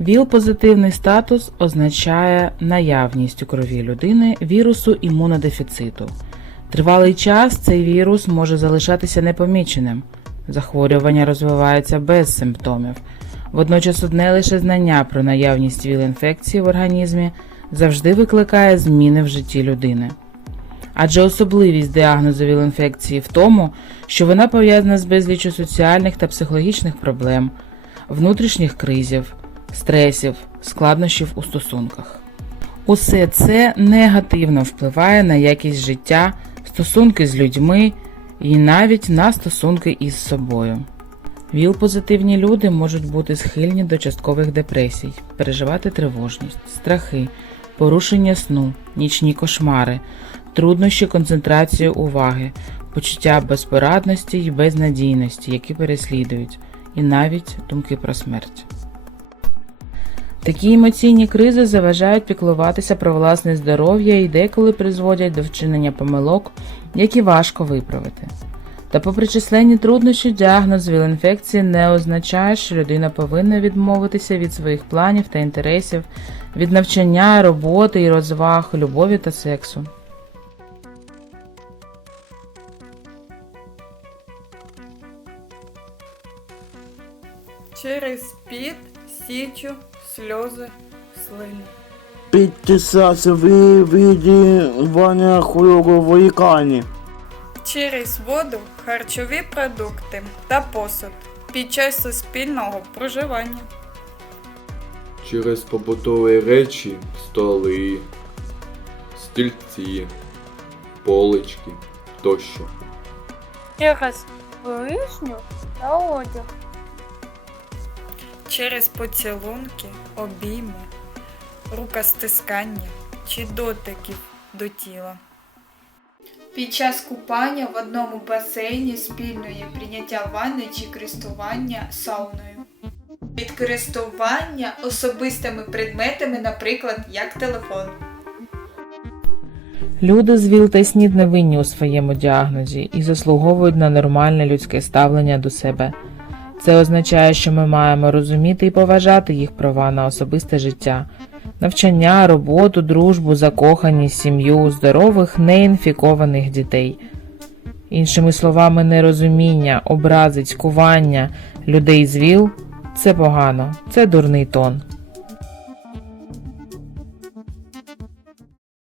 ВІЛ-позитивний статус означає наявність у крові людини вірусу імунодефіциту. Тривалий час цей вірус може залишатися непоміченим. Захворювання розвивається без симптомів. Водночас одне лише знання про наявність ВІЛ-інфекції в організмі завжди викликає зміни в житті людини. Адже особливість діагнозу ВІЛ-інфекції в тому, що вона пов'язана з безліччю соціальних та психологічних проблем, внутрішніх кризів, стресів, складнощів у стосунках. Усе це негативно впливає на якість життя, стосунки з людьми і навіть на стосунки із собою. ВІЛ-позитивні люди можуть бути схильні до часткових депресій, переживати тривожність, страхи, порушення сну, нічні кошмари, труднощі концентрації уваги, почуття безпорадності і безнадійності, які переслідують, і навіть думки про смерть. Такі емоційні кризи заважають піклуватися про власне здоров'я і деколи призводять до вчинення помилок, які важко виправити. Та попри численні труднощі, діагноз ВІЛ-інфекції не означає, що людина повинна відмовитися від своїх планів та інтересів, від навчання, роботи і розваг, любові та сексу. Через піт, січу, сльози, слини. Підтисався ви видівання хворобової кані. Через воду, харчові продукти та посуд під час суспільного проживання. через побутові речі, столи, стільці, полички тощо. через ближню та одяг, Через поцілунки, обійми, рукостискання чи дотиків до тіла. Під час купання в одному басейні спільної прийняття ванни чи користування сауною. Від користування особистими предметами, наприклад, як телефон. Люди з ВІЛ та СНІД не винні у своєму діагнозі і заслуговують на нормальне людське ставлення до себе. Це означає, що ми маємо розуміти і поважати їх права на особисте життя, навчання, роботу, дружбу, закоханість, сім'ю, здорових, неінфікованих дітей. Іншими словами, нерозуміння, образи, цькування людей з ВІЛ – це погано, це дурний тон.